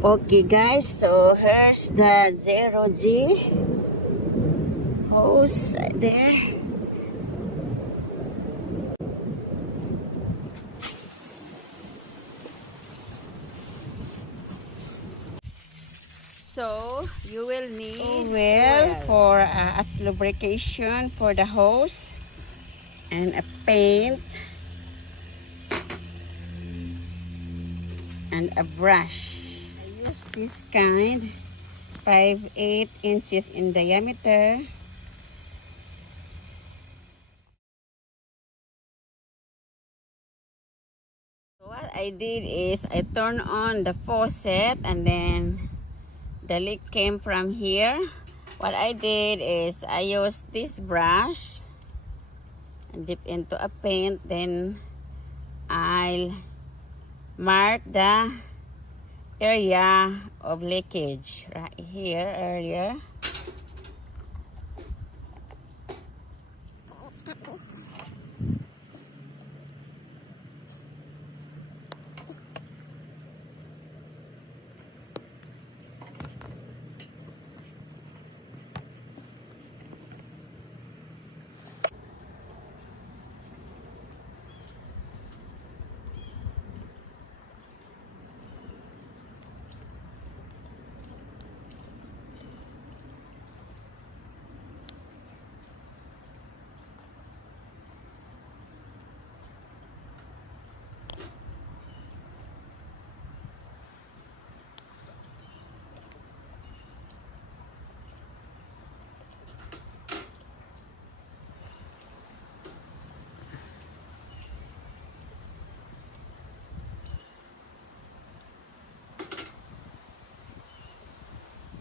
Okay guys, so here's the 0G hose right there. So you will need oil for as lubrication for the hose and a paint and a brush. I use this kind 5/8 inches in diameter. So what I did is I turned on the faucet and then the leak came from here. What I did is I used this brush and dip into a paint, then I'll mark the area of leakage right here earlier.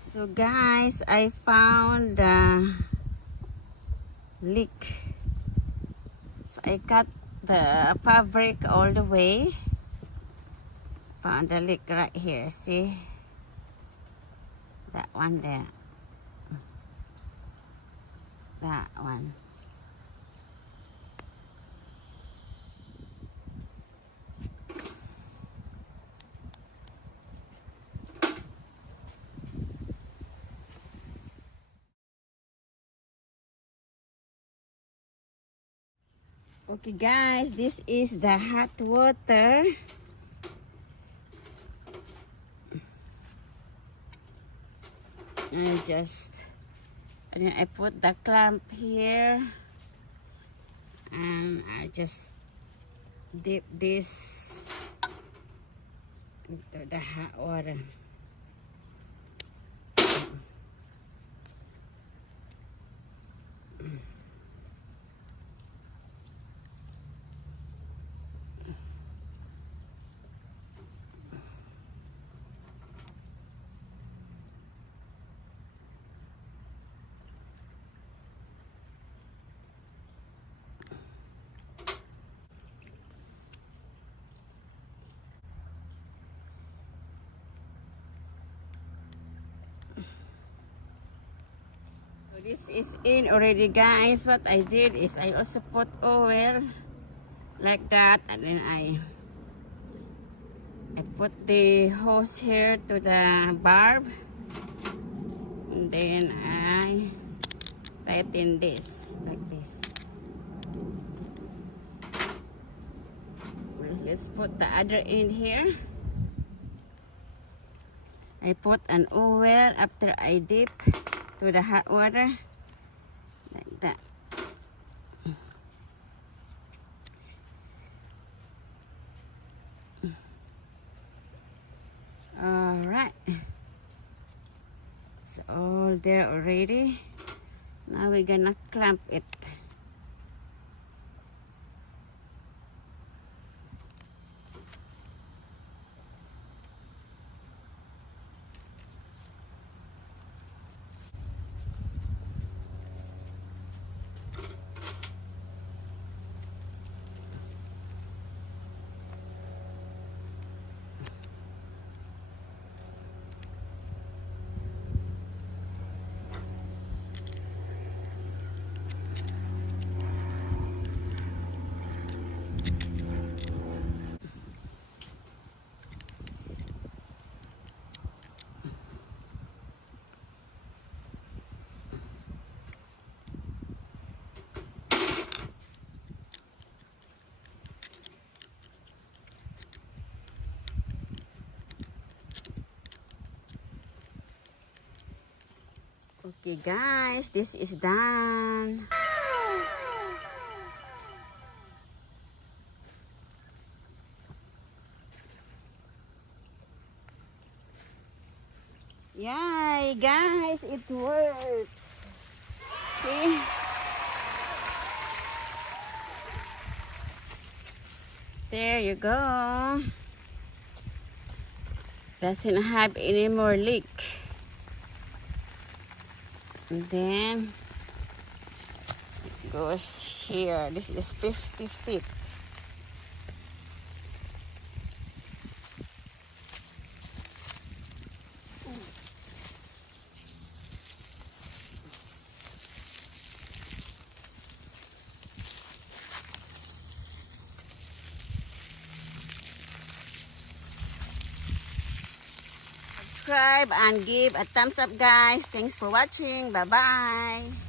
So guys, I found the leak. So I cut the fabric all the way. Found the leak right here, see? That one there. That one. Okay guys, this is the hot water. And then I put the clamp here and I just dip this into the hot water. This is in already guys. What I did is I also put oil like that, and then I put the hose here to the barb, and then I tighten this like this. Let's put the other end here. I put an oil after I dip to the hot water like that. All right, it's all there already. Now we're gonna clamp it. Okay guys, this is done. Yay guys, it works. See? There you go. Doesn't have any more leak. And then it goes here. This is 50 feet. Subscribe and give a thumbs up guys. Thanks for watching. Bye bye.